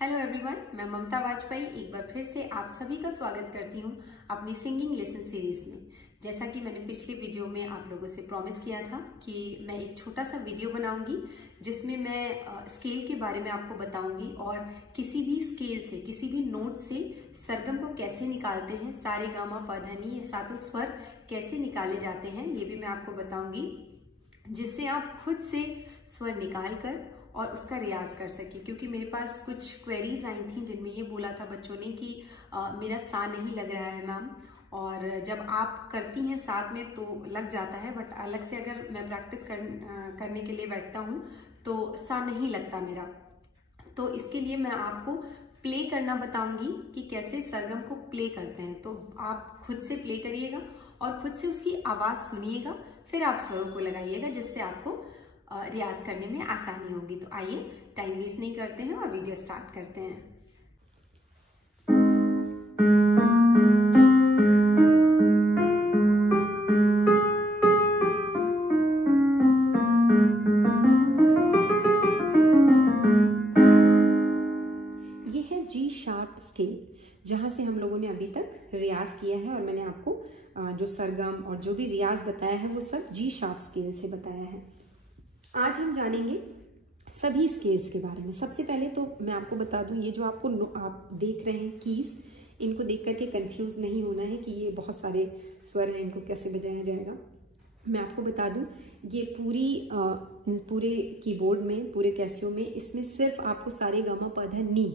Hello everyone, मैं ममता वाजपेयी एक बार फिर से आप सभी का स्वागत करती हूँ अपनी सिंगिंग लेसन सीरीज में। जैसा कि मैंने पिछले वीडियो में आप लोगों से प्रॉमिस किया था कि मैं एक छोटा सा वीडियो बनाऊंगी जिसमें मैं स्केल के बारे में आपको बताऊंगी और किसी भी स्केल से, किसी भी नोट से सरगम को कैसे निकालते हैं, सारे गामा पा धा नी ये सातों स्वर कैसे निकाले जाते हैं, ये भी मैं आपको बताऊंगी, जिससे आप खुद से स्वर निकाल कर और उसका रियाज कर सके। क्योंकि मेरे पास कुछ क्वेरीज आई थी जिनमें ये बोला था बच्चों ने कि मेरा सा नहीं लग रहा है मैम, और जब आप करती हैं साथ में तो लग जाता है, बट अलग से अगर मैं प्रैक्टिस करने के लिए बैठता हूँ तो सा नहीं लगता मेरा। तो इसके लिए मैं आपको प्ले करना बताऊंगी कि कैसे सरगम को प्ले करते हैं। तो आप खुद से प्ले करिएगा और खुद से उसकी आवाज़ सुनिएगा, फिर आप स्वरों को लगाइएगा, जिससे आपको रियाज करने में आसानी होगी। तो आइए टाइम वेस्ट नहीं करते हैं और वीडियो स्टार्ट करते हैं। ये है जी शार्प स्केल, जहां से हम लोगों ने अभी तक रियाज किया है, और मैंने आपको जो सरगम और जो भी रियाज बताया है वो सब जी शार्प स्केल से बताया है। आज हम जानेंगे सभी स्केल्स के बारे में। सबसे पहले तो मैं आपको बता दूं, ये जो आप देख रहे हैं कीज, इनको देख करके कंफ्यूज नहीं होना है कि ये बहुत सारे स्वर हैं, इनको कैसे बजाया जाएगा। मैं आपको बता दूं, ये पूरे कीबोर्ड में, पूरे कैसियो में, इसमें सिर्फ आपको सारे गामा पा धा नी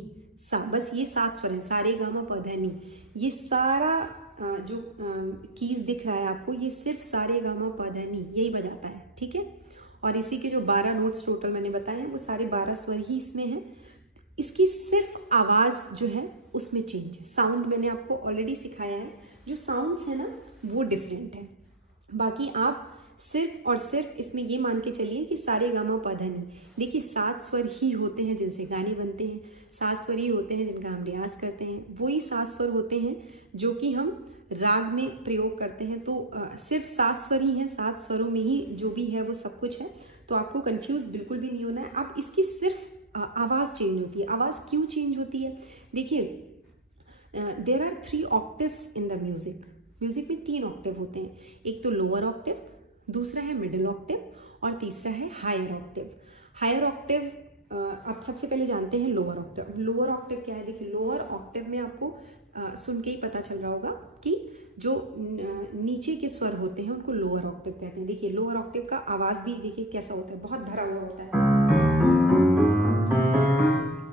सा, बस ये 7 स्वर हैं, सारे गामा पा धा नी। ये सारा जो कीज दिख रहा है आपको, ये सिर्फ सारे गामा पा धा नी यही बजाता है, ठीक है। और इसी के जो 12 नोट्स टोटल मैंने बताए हैं वो सारे 12 स्वर ही इसमें हैं। इसकी सिर्फ आवाज जो है उसमें चेंज है। साउंड मैंने आपको ऑलरेडी सिखाया है, जो साउंड्स है ना वो डिफरेंट है। बाकी आप सिर्फ और सिर्फ इसमें ये मान के चलिए कि सारे गामा पा धा नी। देखिए 7 स्वर ही होते हैं जिनसे गाने बनते हैं, 7 स्वर ही होते हैं जिनका हम रियाज करते हैं, वही 7 स्वर होते हैं जो कि हम राग में प्रयोग करते हैं। तो सिर्फ 7 स्वर ही हैं, 7 स्वरों में ही जो भी है वो सब कुछ है। तो आपको कंफ्यूज बिल्कुल भी नहीं होना है। आप इसकी सिर्फ आवाज चेंज होती है। आवाज क्यों चेंज होती है? देखिए there are 3 octaves in the music. Music में 3 ऑक्टेव होते हैं। एक तो लोअर ऑक्टेव, दूसरा है मिडिल ऑक्टेव और तीसरा है हायर ऑक्टेव। हायर ऑक्टेव आप सबसे पहले जानते हैं लोअर ऑक्टेव। लोअर ऑक्टेव क्या है? देखिए लोअर ऑक्टेव में आपको सुन के ही पता चल रहा होगा कि जो नीचे के स्वर होते हैं उनको लोअर ऑक्टेव कहते हैं। देखिए लोअर ऑक्टेव का आवाज भी देखिए कैसा होता है, बहुत भरा हुआ होता है,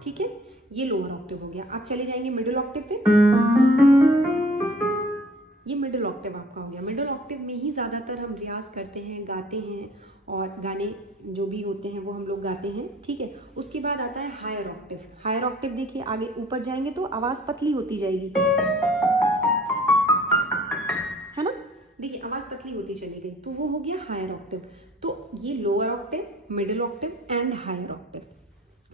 ठीक है। ये लोअर ऑक्टेव हो गया। आप चले जाएंगे मिडिल ऑक्टेव पे, ये मिडिल ऑक्टेव आपका हो गया। मिडिल ऑक्टेव में ही ज्यादातर हम रियाज करते हैं, गाते हैं, और गाने जो भी होते हैं वो हम लोग गाते हैं, ठीक है। उसके बाद आता है हायर ऑक्टेव। हायर ऑक्टेव देखिए आगे ऊपर जाएंगे तो आवाज पतली होती जाएगी, है ना। देखिए आवाज पतली होती चली गई, तो वो हो गया हायर ऑक्टेव। तो ये lower octave, middle octave and higher octave,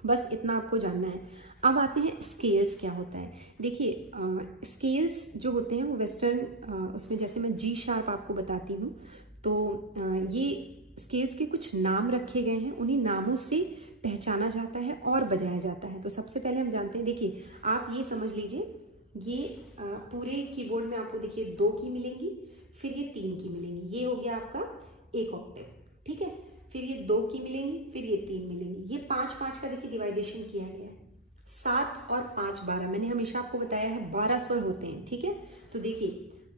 बस इतना आपको जानना है। अब आते हैं स्केल्स क्या होता है। देखिए स्केल्स जो होते हैं वो वेस्टर्न, उसमें जैसे मैं जी शार्प आपको बताती हूँ, तो ये स्केल्स के कुछ नाम रखे गए हैं, उन्हीं नामों से पहचाना जाता है और बजाया जाता है। तो सबसे पहले हम जानते हैं, देखिए आप ये समझ लीजिए, ये पूरे कीबोर्ड में आपको देखिए 2 की मिलेंगी, फिर ये 3 की मिलेंगी, ये हो गया आपका 1 ऑक्टेव, ठीक है। फिर ये 2 की मिलेंगी, फिर ये 3 मिलेंगी, ये 5-5 का देखिए डिवाइडेशन किया गया है। 7 और 5 12, मैंने हमेशा आपको बताया है 12 स्वर होते हैं, ठीक है। तो देखिए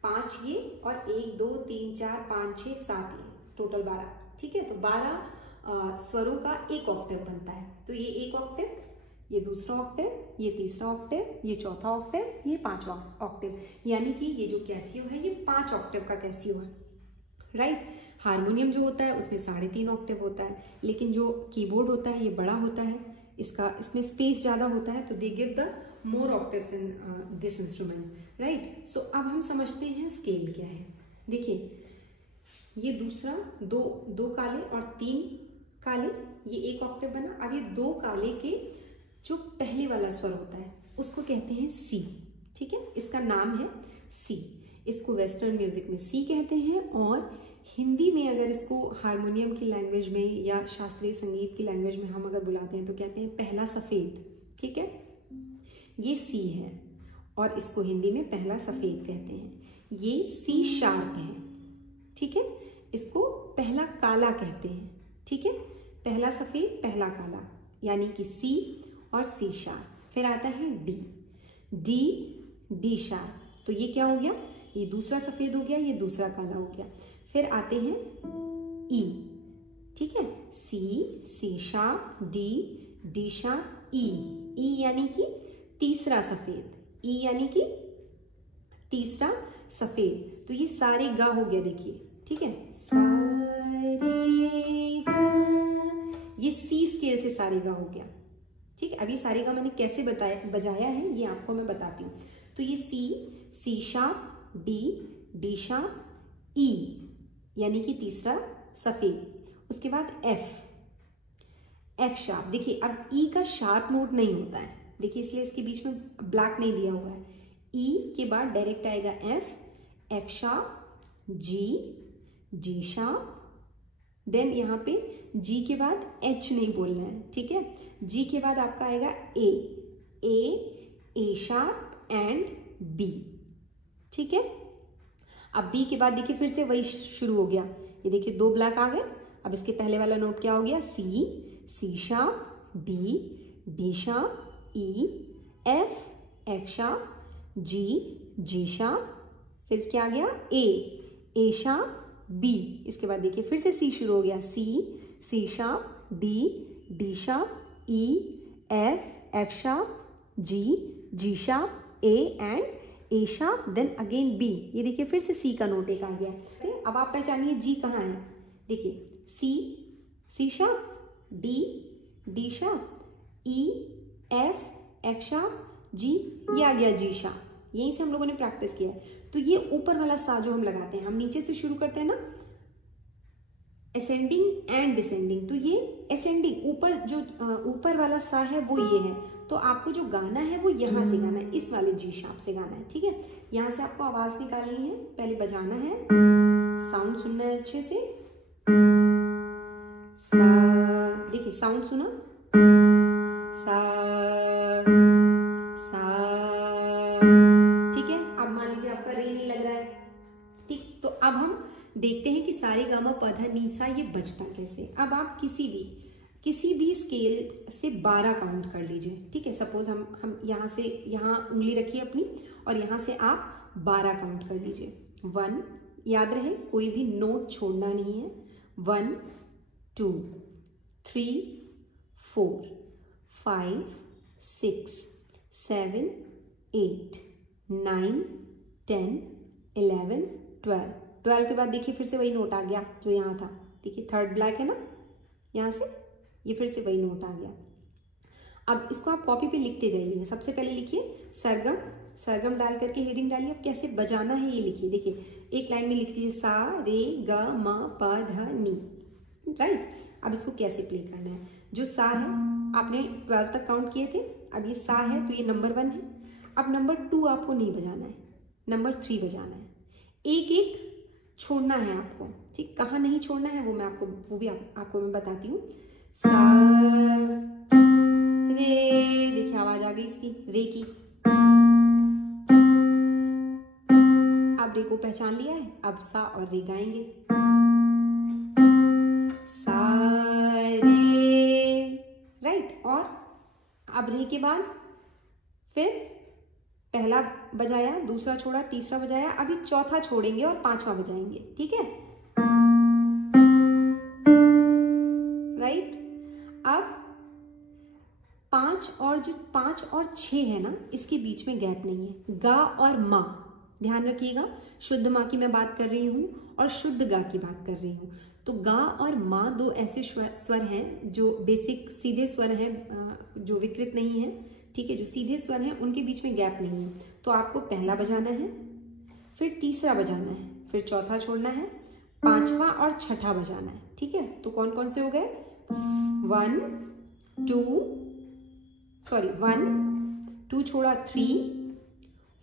5 ये और 1 2 3 4 5 6 7 ये टोटल 12, ठीक है। तो 12 स्वरों का 1 ऑक्टेव बनता है। तो ये 1 ऑक्टेव, ये दूसरा ऑक्टेव, ये तीसरा ऑक्टेव, ये चौथा ऑक्टेव, ये 5वां ऑक्टेव, यानी कि ये जो कैसियो है ये 5 ऑक्टेव का कैसियो है, राइट। हारमोनियम जो होता है उसमें 3.5 ऑक्टेव होता है, लेकिन जो कीबोर्ड होता है ये बड़ा होता है, इसमें स्पेस ज्यादा होता है, तो they give the more octaves in this instrument, right. So अब हम समझते हैं स्केल क्या है। देखिए ये दूसरा, दो काले और 3 काले, ये 1 ऑक्टेव बना। अब ये 2 काले के जो पहले वाला स्वर होता है उसको कहते हैं सी, ठीक है। इसका नाम है सी। इसको वेस्टर्न म्यूजिक में सी कहते हैं, और हिंदी में अगर इसको हारमोनियम की लैंग्वेज में या शास्त्रीय संगीत की लैंग्वेज में हम अगर बुलाते हैं तो कहते हैं पहला सफेद, ठीक है। ये सी है और इसको हिंदी में पहला सफेद कहते हैं। ये सी शार्प है, ठीक है, इसको पहला काला कहते हैं, ठीक है, पहला सफेद पहला काला, यानी कि सी और सी शार्प। फिर आता है डी, डी शार्प, तो ये क्या हो गया, ये दूसरा सफेद हो गया, ये दूसरा काला हो गया। फिर आते हैं ई, ठीक है, सी शार्प, डी शार्प, ई यानी कि तीसरा सफेद, ई यानी कि तीसरा सफेद। तो ये सारे गा हो गया, देखिए, ठीक है, सारे गा, ये सी स्केल से सारे गा हो गया, ठीक है। अभी सारे गा मैंने कैसे बजाया है ये आपको मैं बताती हूँ। तो ये सी शार्प, डी शार्प, ई यानी कि तीसरा सफेद। उसके बाद एफ शार्प। देखिए अब ई का शार्प नोट नहीं होता है, देखिए इसलिए इसके बीच में ब्लैक नहीं दिया हुआ है। ई के बाद डायरेक्ट आएगा F sharp, G sharp, then यहाँ पे जी के बाद एच नहीं बोलना है, ठीक है। जी के बाद आपका आएगा ए शार्प एंड बी, ठीक है। अब बी के बाद देखिए फिर से वही शुरू हो गया, ये देखिए दो ब्लैक आ गए। अब इसके पहले वाला नोट क्या हो गया, C sharp, D sharp, E, F sharp, G sharp, फिर इसके आ गया ए शार्प, बी। इसके बाद देखिए फिर से सी शुरू हो गया, C sharp, D sharp, E, F sharp, G sharp, A and A sharp, then again B. ये देखिए फिर से सी का नोट एक आ गया। अब आप पहचानिए जी कहाँ है, देखिए सी sharp, D sharp, E, F sharp, जी, ये आ गया जी शार्प। यहीं से हम लोगों ने प्रैक्टिस किया है। तो ये ऊपर वाला सा जो हम लगाते हैं, हम नीचे से शुरू करते हैं ना, असेंडिंग एंड डिसेंडिंग। तो ये असेंडिंग, ऊपर जो ऊपर वाला सा है वो ये है, तो आपको जो गाना है वो यहाँ से गाना है, इस वाले जी शार्प से गाना है, ठीक है। यहाँ से आपको आवाज निकालनी है, पहले बजाना है, साउंड सुनना है अच्छे से। सा, देखिए साउंड सुना, सा, ठीक है। अब मान लीजिए आपका रे नहीं लग रहा है, ठीक, तो अब हम देखते हैं कि सारे गामा पधा नीसा ये बजता कैसे। अब आप किसी भी स्केल से 12 काउंट कर लीजिए, ठीक है। सपोज हम यहाँ से यहाँ उंगली रखिए अपनी और यहाँ से आप 12 काउंट कर लीजिए। 1, याद रहे कोई भी नोट छोड़ना नहीं है। 1 2 3 4 5 6 7 8 9 10 11 12 के बाद देखिए फिर से वही नोट आ गया जो यहाँ था, देखिए थर्ड ब्लैक है ना, यहाँ से ये फिर से वही नोट आ गया। अब इसको आप कॉपी पे लिखते जाइए। सबसे पहले लिखिए सरगम डाल करके हेडिंग डालिए। अब कैसे बजाना है ये लिखिए, देखिए एक लाइन में लिख दीजिए सा रे ग म प ध नी, राइट। अब इसको कैसे प्ले करना है, जो सा है आपने 12 तक काउंट किए थे, अब ये सा है तो ये नंबर 1 है। अब नंबर 2 आपको नहीं बजाना है, नंबर 3 बजाना है। एक छोड़ना है आपको, ठीक, कहाँ नहीं छोड़ना है वो भी आपको मैं बताती हूँ। सा रे, देखिए आवाज आ गई इसकी रे की। अब रे को पहचान लिया है, अब सा और रे गाएंगे। सा रे, राइट। और अब रे के बाद फिर पहला बजाया, दूसरा छोड़ा, तीसरा बजाया, अभी चौथा छोड़ेंगे और 5वां बजाएंगे, ठीक है, राइट। अब 5 और 6 है ना, इसके बीच में गैप नहीं है। गा और माँ, ध्यान रखिएगा, शुद्ध माँ की मैं बात कर रही हूँ और शुद्ध गा की बात कर रही हूँ। तो गा और माँ दो ऐसे स्वर हैं जो बेसिक सीधे स्वर हैं, जो विकृत नहीं है, ठीक है, जो सीधे स्वर हैं उनके बीच में गैप नहीं है। तो आपको पहला बजाना है, फिर तीसरा बजाना है, फिर चौथा छोड़ना है, 5वां और 6ठा बजाना है, ठीक है। तो कौन कौन से हो गए, 1 2 छोड़ा 3,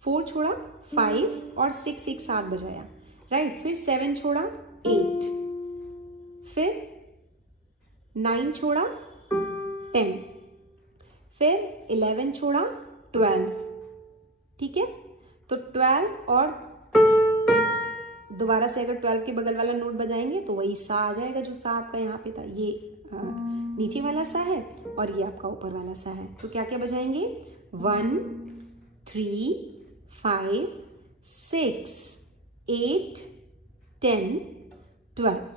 4 छोड़ा 5 और 6 एक साथ बजाया, राइट। फिर 7 छोड़ा 8, फिर 9 छोड़ा 10, फिर 11 छोड़ा 12, ठीक है। तो 12 और दोबारा से अगर 12 के बगल वाला नोट बजाएंगे तो वही सा आ जाएगा, जो सा आपका यहाँ पे था, ये नीचे वाला सा है और ये आपका ऊपर वाला सा है। तो क्या क्या बजाएंगे, 1 3 5 6 8 10 12।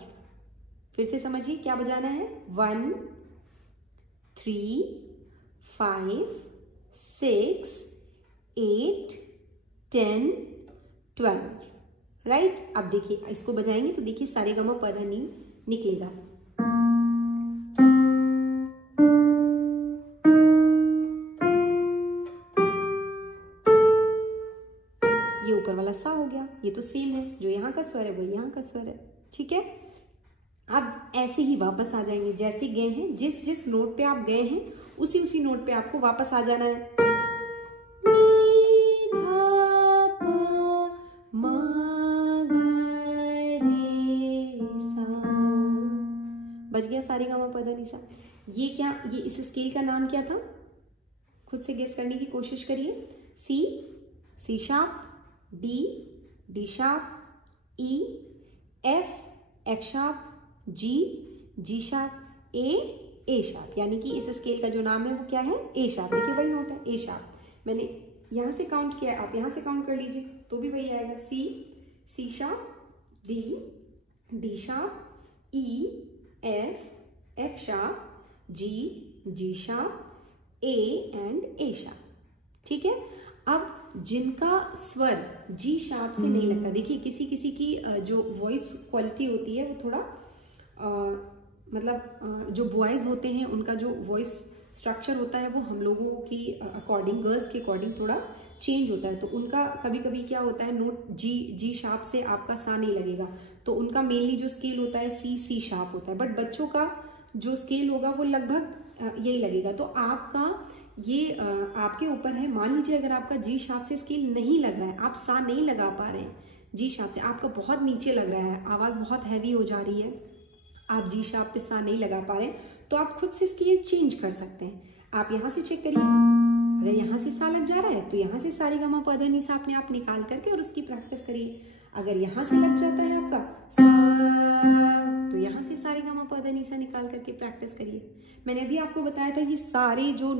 फिर से समझिए क्या बजाना है, 1 3 5 6 8 10 12, राइट। अब देखिए इसको बजाएंगे तो देखिए सारेगामा पधा नी निकलेगा। ये ऊपर वाला सा हो गया, ये तो सेम है, जो यहाँ का स्वर है वही यहाँ का स्वर है, ठीक है। अब ऐसे ही वापस आ जाएंगे जैसे गए हैं, जिस जिस नोट पे आप गए हैं उसी उसी नोट पे आपको वापस आ जाना है। बज गया सारेगामा पधा नी सा। ये क्या, ये इस स्केल का नाम क्या था, खुद से गेस करने की कोशिश करिए। C, C sharp, D, D sharp, E, F, F sharp, G, G sharp, A sharp. यानी कि इस स्केल का जो नाम है वो क्या है, ए शार्प। देखिए वही नोट है, ए शार्प। मैंने यहां से काउंट किया, आप यहां से काउंट कर लीजिए तो भी वही आएगा। C, C sharp, D, D sharp, E, F, F sharp, G, G sharp, A and A sharp, ठीक है। अब जिनका स्वर जी शार्प से नहीं लगता, देखिए किसी किसी की जो वॉइस क्वालिटी होती है वो थोड़ा जो बॉयज होते हैं उनका जो वॉइस स्ट्रक्चर होता है वो हम लोगों की अकॉर्डिंग, गर्ल्स के अकॉर्डिंग थोड़ा चेंज होता है। तो उनका कभी कभी क्या होता है, नोट जी शार्प से आपका सा नहीं लगेगा, तो उनका मेनली जो स्केल होता है सी शार्प होता है। बट बच्चों का जो स्केल होगा वो लगभग यही लगेगा। तो आपका ये आपके ऊपर है। मान लीजिए अगर आपका जी शार्प से स्केल नहीं लग रहा है, आप सा नहीं लगा पा रहे हैं जी शार्प से, आपका बहुत नीचे लग रहा है, आवाज बहुत हैवी हो जा रही है, आप जी शार्प पे सा नहीं लगा पा रहे हैं, तो आप खुद से स्केल चेंज कर सकते हैं। आप यहाँ से चेक करिए, अगर यहाँ से सा लग जा रहा है तो यहाँ से सारेगामा पधा नी सा अपने आप निकाल करके और उसकी प्रैक्टिस करिए। अगर यहाँ से लग जाता है आपका सा, तो यहाँ से सारेगामा पधा नी सा निकाल करके प्रैक्टिस करिए। मैंने अभी आपको बताया था ये सारे जो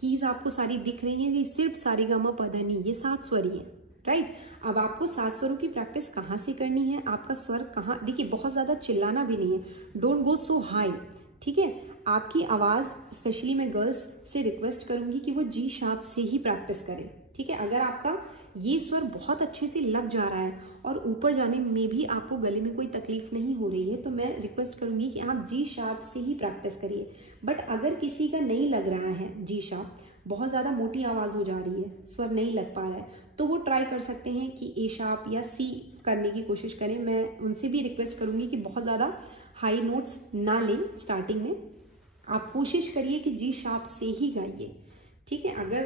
कीज आपको सारी दिख रही हैं, ये सिर्फ सारेगामा पधा नी, ये 7 स्वर ही है, राइट। अब आपको 7 स्वरों की प्रैक्टिस कहाँ से करनी है, आपका स्वर कहाँ, देखिए बहुत ज्यादा चिल्लाना भी नहीं है, डोंट गो सो हाई, ठीक है। आपकी आवाज, स्पेशली मैं गर्ल्स से रिक्वेस्ट करूंगी कि वो जी शार्प से ही प्रैक्टिस करें, ठीक है। अगर आपका ये स्वर बहुत अच्छे से लग जा रहा है और ऊपर जाने में भी आपको गले में कोई तकलीफ नहीं हो रही है, तो मैं रिक्वेस्ट करूंगी कि आप जी शार्प से ही प्रैक्टिस करिए। बट अगर किसी का नहीं लग रहा है जी शार्प, बहुत ज्यादा मोटी आवाज हो जा रही है, स्वर नहीं लग पा रहा है, तो वो ट्राई कर सकते हैं कि ए शार्प या सी करने की कोशिश करें। मैं उनसे भी रिक्वेस्ट करूंगी कि बहुत ज्यादा हाई नोट्स ना लें स्टार्टिंग में, आप कोशिश करिए कि जी शार्प से ही गाइए, ठीक है। अगर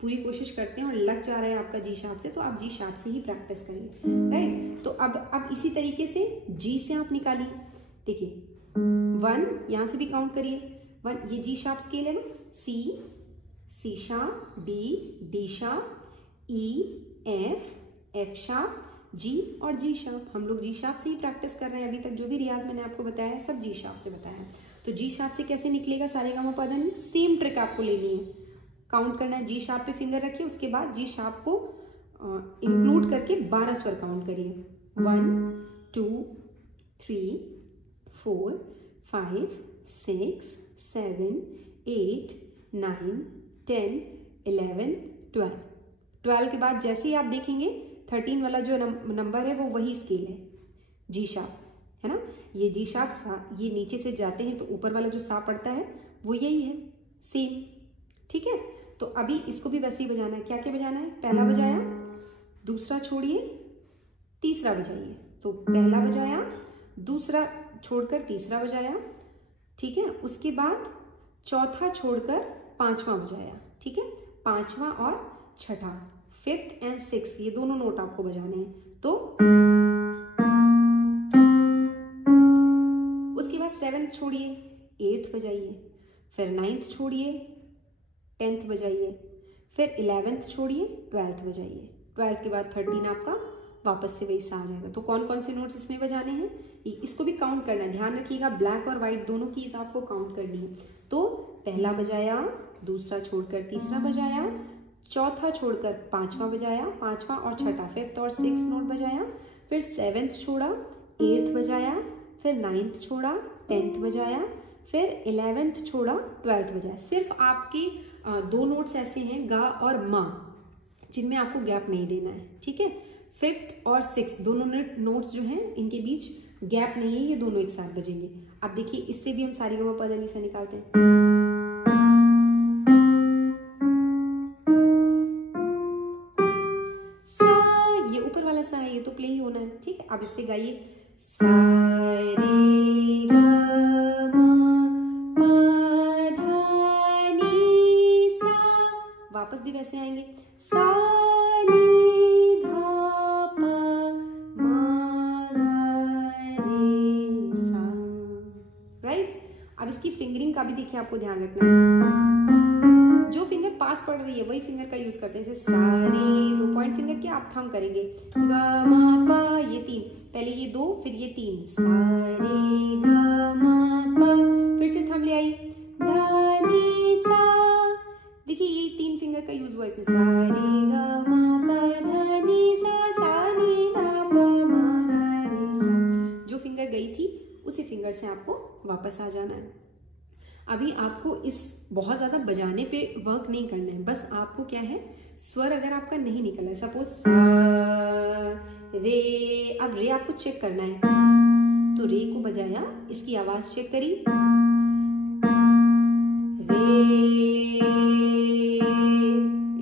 पूरी कोशिश करते हैं और लग जा रहा है आपका जी शार्प से, तो आप जी शार्प से ही प्रैक्टिस करिए, राइट। तो अब इसी तरीके से जी से आप निकालिए, देखिए 1, यहां से भी काउंट करिए 1, ये जी शार्प स्केल है ना, सी sharp, D sharp, E, F sharp, जी और जी शार्प। हम लोग जी शार्प से ही प्रैक्टिस कर रहे हैं अभी तक, जो भी रियाज मैंने आपको बताया है सब जी शार्प से बताया है। तो जी शार्प से कैसे निकलेगा सारेगामा पधा नी, सेम ट्रिक आपको लेनी है, काउंट करना है, जी शार्प पे फिंगर रखिए, उसके बाद जी शार्प को इंक्लूड करके 12 स्वर काउंट करिए, 1 2 3 4 5 6 7 8 9 10 11 12 के बाद जैसे ही आप देखेंगे 13 वाला जो नंबर है वो वही स्केल है, जी शार्प है ना। ये जी शार्प सा, ये नीचे से जाते हैं तो ऊपर वाला जो सा पड़ता है वो यही है, सेम, ठीक है। तो अभी इसको भी वैसे ही बजाना है। क्या क्या बजाना है, पहला बजाया, दूसरा छोड़िए, तीसरा बजाइए। तो पहला बजाया, दूसरा छोड़कर तीसरा बजाया, ठीक है। उसके बाद चौथा छोड़कर पांचवा बजाया, ठीक है। पांचवा और छठा, 5th and 6th, ये दोनों नोट आपको बजाने हैं। तो उसके बाद 7th छोड़िए, 8th बजाइए, फिर 9th छोड़िए, 10th बजाइए, फिर 11th छोड़िए, 12th बजाइए। 12th के बाद 13 आपका वापस से वही सा आ जाएगा। तो कौन कौन से नोट्स इसमें बजाने हैं, इसको भी काउंट करना है। ध्यान रखिएगा, ब्लैक और व्हाइट दोनों कीज आपको काउंट करनी है। तो पहला बजाया, दूसरा छोड़कर तीसरा बजाया, चौथा छोड़कर पांचवा बजाया, पांचवा और छठा 5th और 6th नोट बजाया, फिर 7th छोड़ा, 8th बजाया, फिर 9th छोड़ा, 10th बजाया, फिर 11th छोड़ा, 12th बजाया। सिर्फ आपके 2 नोट्स ऐसे हैं, गा और मा, जिनमें आपको गैप नहीं देना है, ठीक है। 5th और 6th दोनों नोट्स जो हैं इनके बीच गैप नहीं है, ये दोनों एक साथ बजेंगे। अब देखिए इससे भी हम सारेगामापा निकालते हैं। सा, ये ऊपर वाला सा है, ये तो प्ले ही होना है, ठीक है। अब इससे गाइए सा रे गा मा पा धा नी सा, वापस भी वैसे आएंगे सा नी धा पा मा गा रे सा, राइट। अब इसकी फिंगरिंग का भी देखिए आपको ध्यान रखना है। जो फिंगर पास पड़ रही है वही फिंगर का यूज करते हैं। जैसे सारे 2 पॉइंट फिंगर के आप थंब करेंगे, गा मा पा, ये 3, पहले ये 2 फिर ये 3, सारे गा मा पा, फिर से थंब ले आई, धा नी सा। देखिए ये 3 फिंगर का यूज हुआ इसमें, सारे गा मा पा धा नी सा नी धा पा मा गा रे सा। जो फिंगर गई थी उसी फिंगर से आपको वापस आ जाना है। अभी आपको इस बहुत ज्यादा बजाने पे वर्क नहीं करना है, बस आपको क्या है, स्वर अगर आपका नहीं निकला है, सपोज सा रे, अब रे आपको चेक करना है, तो रे को बजाया, इसकी आवाज चेक करी, रे,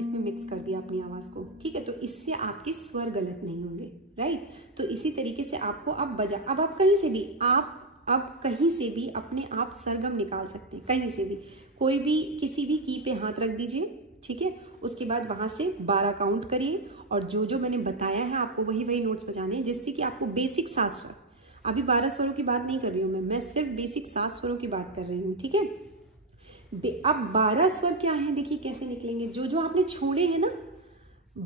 इसमें मिक्स कर दिया अपनी आवाज को, ठीक है। तो इससे आपके स्वर गलत नहीं होंगे, राइट। तो इसी तरीके से आपको अब बजा, अब आप कहीं से भी, अब कहीं से भी अपने आप सरगम निकाल सकते हैं, कहीं से भी, कोई भी किसी भी की पे हाथ रख दीजिए, ठीक है। उसके बाद वहां से 12 काउंट करिए और जो जो मैंने बताया है आपको वही नोट्स बजाने हैं, जिससे कि आपको बेसिक 7 स्वर, अभी 12 स्वरों की बात नहीं कर रही हूं मैं सिर्फ बेसिक 7 स्वरों की बात कर रही हूँ, ठीक है। अब 12 स्वर क्या है, देखिए कैसे निकलेंगे। जो जो आपने छोड़े हैं ना,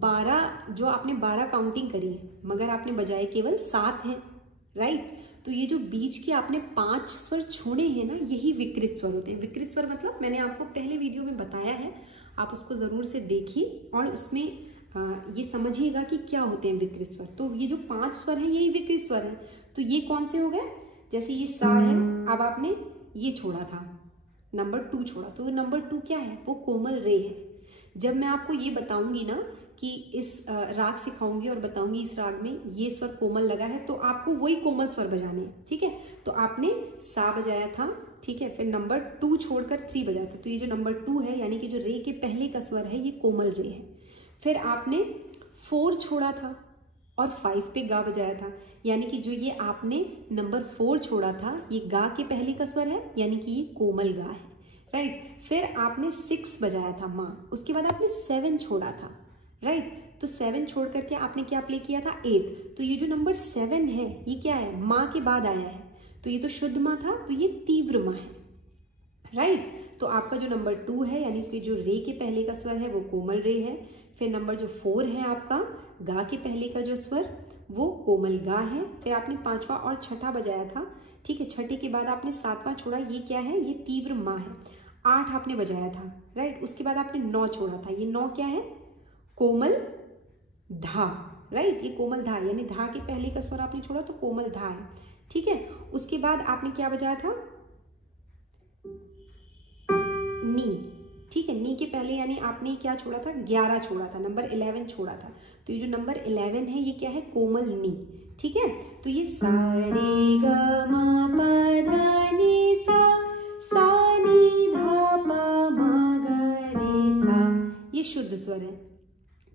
12 जो आपने 12 काउंटिंग करी है, मगर आपने बजाए केवल 7 हैं, राइट। तो ये जो बीच के आपने 5 स्वर छोड़े हैं ना, यही विकृत स्वर होते हैं। विकृत स्वर मतलब मैंने आपको पहले वीडियो में बताया है, आप उसको जरूर से देखिए और उसमें ये समझिएगा कि क्या होते हैं विकृत स्वर। तो ये जो 5 स्वर है यही विकृत स्वर है। तो ये कौन से हो गए, जैसे ये सा है, अब आपने ये छोड़ा था, नंबर 2 छोड़ा, तो नंबर 2 क्या है, वो कोमल रे है। जब मैं आपको ये बताऊंगी ना कि इस राग सिखाऊंगी और बताऊंगी इस राग में ये स्वर कोमल लगा है, तो आपको वही कोमल स्वर बजाने हैं, ठीक है। तो आपने सा बजाया था, ठीक है, फिर नंबर 2 छोड़कर 3 बजाया था, तो ये जो नंबर 2 है यानी कि जो रे के पहले का स्वर है ये कोमल रे है। फिर आपने 4 छोड़ा था और 5 पे गा बजाया था, यानी कि जो ये आपने नंबर 4 छोड़ा था ये गा के पहले का स्वर है, यानी कि ये कोमल गा है, राइट। फिर आपने 6 बजाया था माँ, उसके बाद आपने 7 छोड़ा था, राइट। तो 7 छोड़ करके आपने क्या प्ले किया था, 8। तो ये जो नंबर 7 है ये क्या है, माँ के बाद आया है, तो ये तो शुद्ध माँ था, तो ये तीव्र माँ है, राइट। तो आपका जो नंबर 2 है यानी कि जो रे के पहले का स्वर है वो कोमल रे है। फिर नंबर जो 4 है आपका गा के पहले का जो स्वर वो कोमल गा है। फिर आपने 5वां और छठा बजाया था, ठीक है। छठे के बाद आपने 7वां छोड़ा, ये क्या है, ये तीव्र माँ है। 8 आपने बजाया था, राइट। उसके बाद आपने 9 छोड़ा था, ये 9 क्या है, कोमल धा, राइट। ये कोमल धा यानी धा के पहले का स्वर आपने छोड़ा तो कोमल धा है, ठीक है। उसके बाद आपने क्या बजाया था, नी, ठीक है। नी के पहले यानी आपने क्या छोड़ा था, 11 छोड़ा था, नंबर 11 छोड़ा था। तो ये जो नंबर 11 है ये क्या है, कोमल नी, ठीक है। तो ये सा रे गा मा पा धा नी सा नी धा पा मा गा रे सा, ये शुद्ध स्वर है,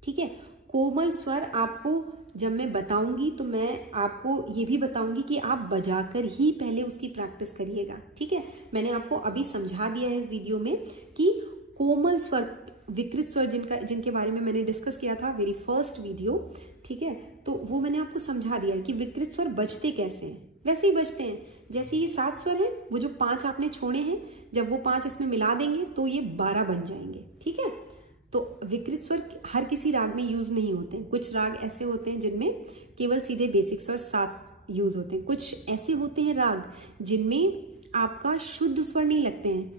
ठीक है। कोमल स्वर आपको जब मैं बताऊंगी तो मैं आपको ये भी बताऊंगी कि आप बजाकर ही पहले उसकी प्रैक्टिस करिएगा, ठीक है। मैंने आपको अभी समझा दिया है इस वीडियो में कि कोमल स्वर, विकृत स्वर जिनके बारे में मैंने डिस्कस किया था वेरी फर्स्ट वीडियो, ठीक है। तो वो मैंने आपको समझा दिया है कि विकृत स्वर बजते कैसे हैं, वैसे ही बजते हैं जैसे ये 7 स्वर हैं, वो जो 5 आपने छोड़े हैं, जब वो 5 इसमें मिला देंगे तो ये 12 बन जाएंगे, ठीक है। तो विकृत स्वर हर किसी राग में यूज नहीं होते हैं। कुछ राग ऐसे होते हैं जिनमें केवल सीधे बेसिक स्वर सास यूज होते हैं। कुछ ऐसे होते हैं राग जिनमें आपका शुद्ध स्वर नहीं लगते हैं,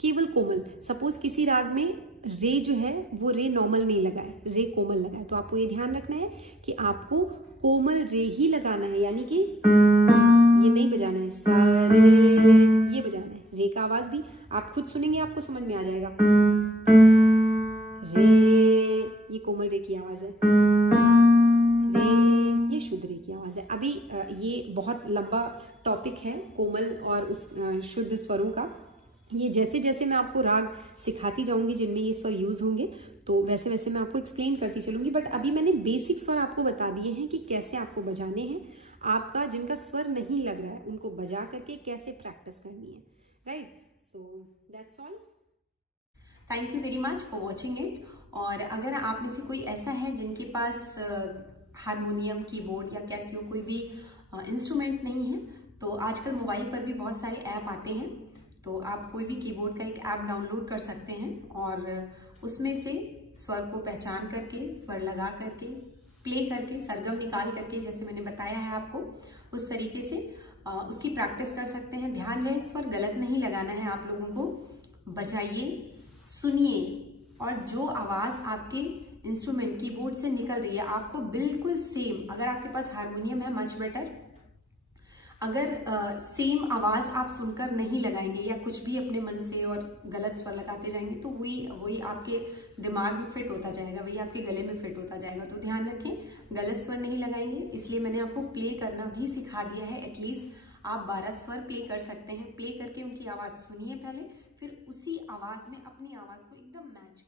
केवल कोमल। सपोज किसी राग में रे जो है वो रे नॉर्मल नहीं लगा है, रे कोमल लगा है, तो आपको ये ध्यान रखना है कि आपको कोमल रे ही लगाना है, यानी कि ये नहीं बजाना है सारे, ये बजाना है। रे का आवाज भी आप खुद सुनेंगे आपको समझ में आ जाएगा। रे ये कोमल रे की आवाज है, रे ये शुद्ध रे की आवाज है। अभी ये बहुत लंबा टॉपिक है कोमल और उस शुद्ध स्वरों का। ये जैसे जैसे मैं आपको राग सिखाती जाऊंगी जिनमें ये स्वर यूज होंगे, तो वैसे वैसे मैं आपको एक्सप्लेन करती चलूंगी। बट अभी मैंने बेसिक स्वर आपको बता दिए हैं कि कैसे आपको बजाने हैं। आपका जिनका स्वर नहीं लग रहा है उनको बजा करके कैसे प्रैक्टिस करनी है, right? So that's all. Thank you very much for watching it. और अगर आप में से कोई ऐसा है जिनके पास हारमोनियम, कीबोर्ड या कैसियो कोई भी इंस्ट्रूमेंट नहीं है, तो आजकल मोबाइल पर भी बहुत सारे ऐप आते हैं, तो आप कोई भी कीबोर्ड का एक ऐप डाउनलोड कर सकते हैं और उसमें से स्वर को पहचान करके, स्वर लगा करके, प्ले करके, सरगम निकाल करके, जैसे मैंने बताया है आपको, उस तरीके से उसकी प्रैक्टिस कर सकते हैं। ध्यान रहे स्वर गलत नहीं लगाना है आप लोगों को। बजाइए, सुनिए, और जो आवाज़ आपके इंस्ट्रूमेंट कीबोर्ड से निकल रही है आपको बिल्कुल सेम, अगर आपके पास हारमोनियम है मच बेटर, अगर सेम आवाज़ आप सुनकर नहीं लगाएंगे या कुछ भी अपने मन से और गलत स्वर लगाते जाएंगे, तो वही आपके दिमाग में फिट होता जाएगा, वही आपके गले में फिट होता जाएगा। तो ध्यान रखें, गलत स्वर नहीं लगाएंगे। इसलिए मैंने आपको प्ले करना भी सिखा दिया है। एटलीस्ट आप 12 स्वर प्ले कर सकते हैं। प्ले करके उनकी आवाज़ सुनिए पहले, फिर उसी आवाज़ में अपनी आवाज़ को एकदम मैच